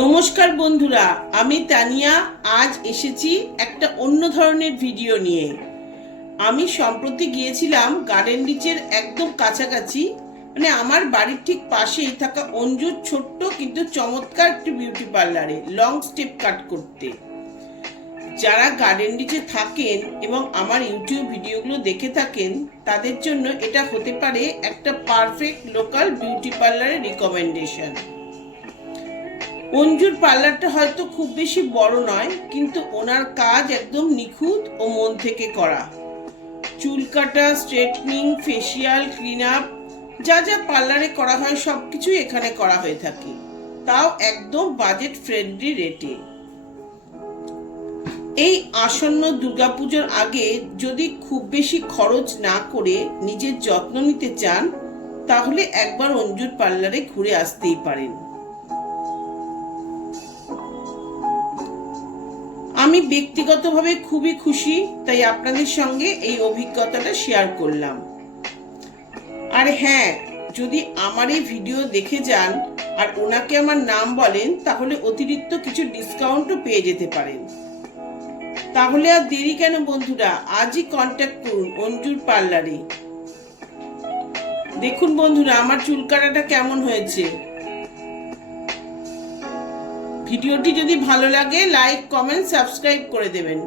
নমস্কার বন্ধুরা, আমি তানিয়া আজ এসেছি একটা অন্য ধরনের ভিডিও নিয়ে। আমি সম্প্রতি গিয়েছিলাম গার্ডেন রিচের একদম কাছাকাছি, মানে আমার বাড়ির ঠিক পাশেই থাকা অঞ্জুর ছোট্ট কিন্তু চমৎকার একটি বিউটি পার্লারে লং স্টেপ কাট করতে। যারা গার্ডেন রিচে থাকেন এবং আমার ইউটিউব ভিডিওগুলো দেখে থাকেন তাদের জন্য এটা হতে পারে একটা পারফেক্ট লোকাল বিউটি পার্লারের রিকমেন্ডেশন। অঞ্জুর পার্লারটা হয়তো খুব বেশি বড় নয়, কিন্তু ওনার কাজ একদম নিখুঁত ও মন থেকে করা। চুল কাটা, স্ট্রেটনিং, ফেসিয়াল, ক্লিন আপ, যা যা পার্লারে করা হয় সবকিছুই এখানে করা হয়ে থাকে, তাও একদম বাজেট ফ্রেন্ডলি রেটে। এই আসন্ন দুর্গাপুজোর আগে যদি খুব বেশি খরচ না করে নিজের যত্ন নিতে চান তাহলে একবার অঞ্জুর পার্লারে ঘুরে আসতেই পারেন। আমি ব্যক্তিগতভাবে খুবই খুশি, তাই আপনাদের সঙ্গে এই অভিজ্ঞতাটা শেয়ার করলাম। আর হ্যাঁ, যদি আমার এই ভিডিও দেখে যান আর ওনাকে আমার নাম বলেন তাহলে অতিরিক্ত কিছু ডিসকাউন্টও পেয়ে যেতে পারেন। তাহলে আর দেরি কেন বন্ধুরা, আজই কন্ট্যাক্ট করুন অঞ্জুর পার্লারে। দেখুন বন্ধুরা, আমার চুল কাটাটা কেমন হয়েছে। ভিডিওটি যদি ভালো লাগে লাইক, কমেন্ট, সাবস্ক্রাইব করে দেবেন।